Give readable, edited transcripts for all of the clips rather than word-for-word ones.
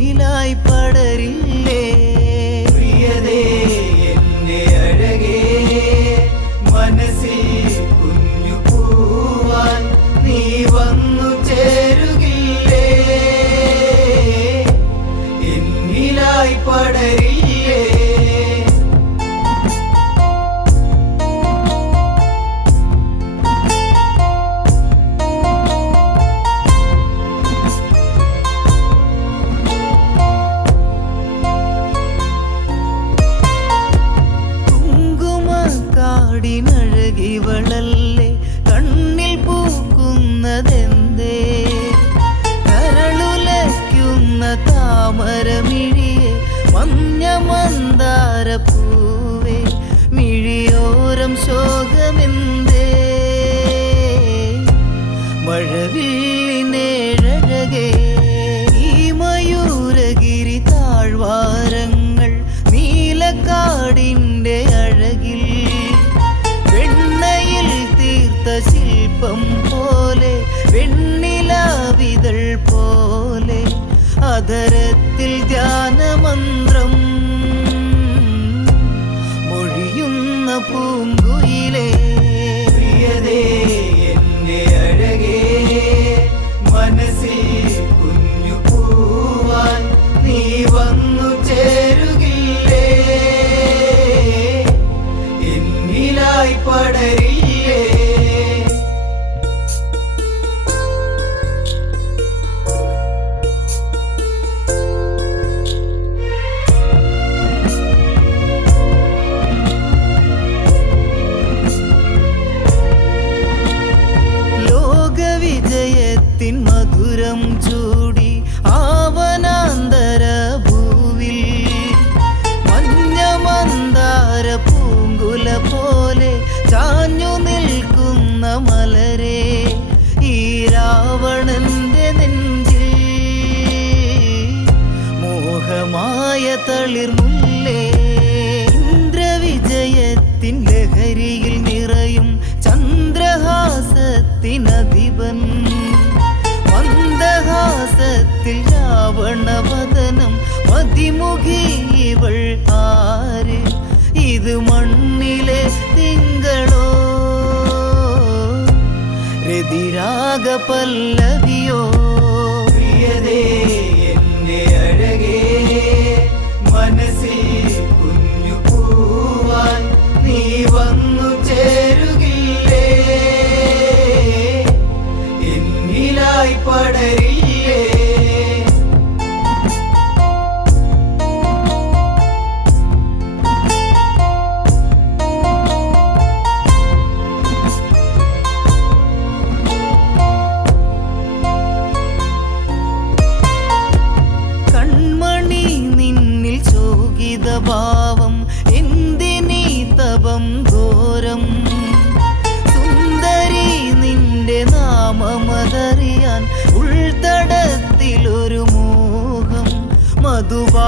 എന്നിലായി പടരില്ലേ പ്രിയതേ എന്റെ അഴകേ മനസ്സിൽ കുഞ്ഞു പൂവാൻ നീ വന്നു ചേരുകില്ലേ എന്നിലായി പടരില്ലേ ിവളല്ലേ കണ്ണിൽ പൂക്കുന്നതെന്തേ കരളുലയ്ക്കുന്ന താമരമിഴിയെ മഞ്ഞ മന്ദാര പൂവേ മിഴിയോരം ശോകമെന്തേ മഴവില്ലിനേഴഴകേ ഈ മയൂരഗിരി താഴ്വാരങ്ങൾ നീലക്കാടിൻ്റെ അഴകിൽ ശില്പം പോലെ വെണ്ണിലാവിതൾ പോലെ അധരത്തിൽ ധ്യാനമന്ത്രം മൊഴിയുന്ന പൂങ്കുയിലേ പ്രിയതേ എന്റെ അഴകേ മനസ്സിൽ കുഞ്ഞു പൂവാൻ നീ വന്നു ചേരുകില്ലേ എന്നിലായി പടരില്ലേ വിജയത്തിൻ മധുരം ചൂടി ആവനാന്തര ഭൂവിൽ മഞ്ഞ മന്ദാര പൂങ്കുല പോലെ ചാഞ്ഞു നിൽക്കുന്ന മലരെ ഈ രാവണന്റെ നെഞ്ചിൽ മോഹമായ തളിർമുല്ലേ ഇന്ദ്രവിജയത്തിൻ ലഹരിയിൽ നിറയും ചന്ദ്രഹാസത്തിനധിപൻ മന്ദഹാസത്തിൽ രാവണവദനം മതിമുഖി ഇവൾ ആര് ഇത് മണ്ണിലെ തിങ്കളോ രതിരാഗ പല്ലവിയോ പ്രിയതേ എന്റെ അഴകേ മനസ്സിൽ കുഞ്ഞു പൂവാൻ നീ വന്നു ചേരുകില്ലേ എന്നിലായി പടരില്ലേ കൺമണി നിന്നിൽ ഭാവം എന്തിനീ തപം ഘോരം സുന്ദരി നിന്റെ നാമമതറിയാൻ ഉൾത്തടത്തിലൊരു മോഹം മധുഭാഷണങ്ങളോടെ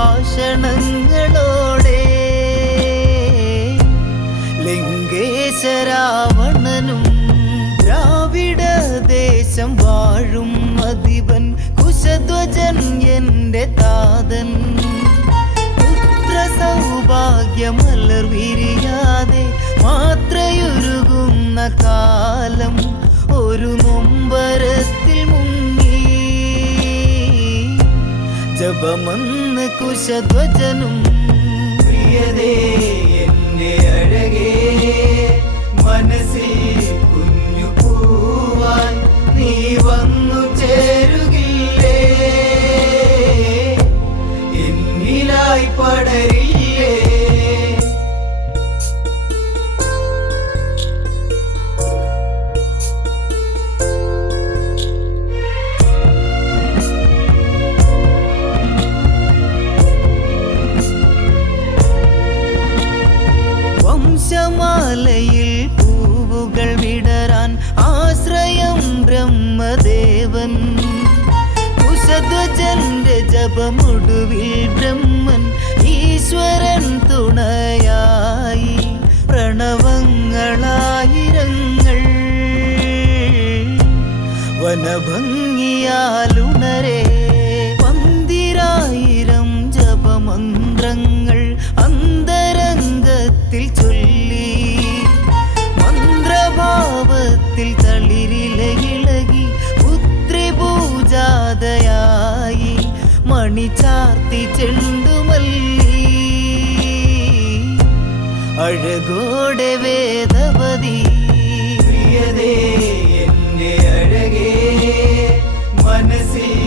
ലങ്കേശരാവണനും ദ്രാവിഡ ദേശം വാഴും അധിപൻ കുശധ്വജൻ എന്റെ താതൻ സൗഭാഗ്യമലർ വിരിയാതെ മാത്രയുരുകുന്ന കാലം ഒരു നൊമ്പരത്തിൽ മുങ്ങി ജപമന്ന് കുശധ്വജനും പ്രിയതേ എന്റെ അഴകേ മനസ്സിൽ കുഞ്ഞു പൂവാൻ നീ വന്നു ചേരുകില്ലേ എന്നിലായി പടരില്ലേ വംശമാലയിൽ പൂവുകൾ വിടരാൻ ആശ്രയം ബ്രഹ്മദേവൻ കുശധ്വജന്റെ ജപമൊടുവിൽ ബ്രഹ്മൻ ഈശ്വരൻ തുണയായി പ്രണവങ്ങളായിരങ്ങൾ വനഭംഗിയാലുണരെ പന്തിരായി ചാർത്തി ചെണ്ടുമല്ലി അഴകോടെ വേദവതി പ്രിയതേ എന്റെ അഴകേ മനസ്സിൽ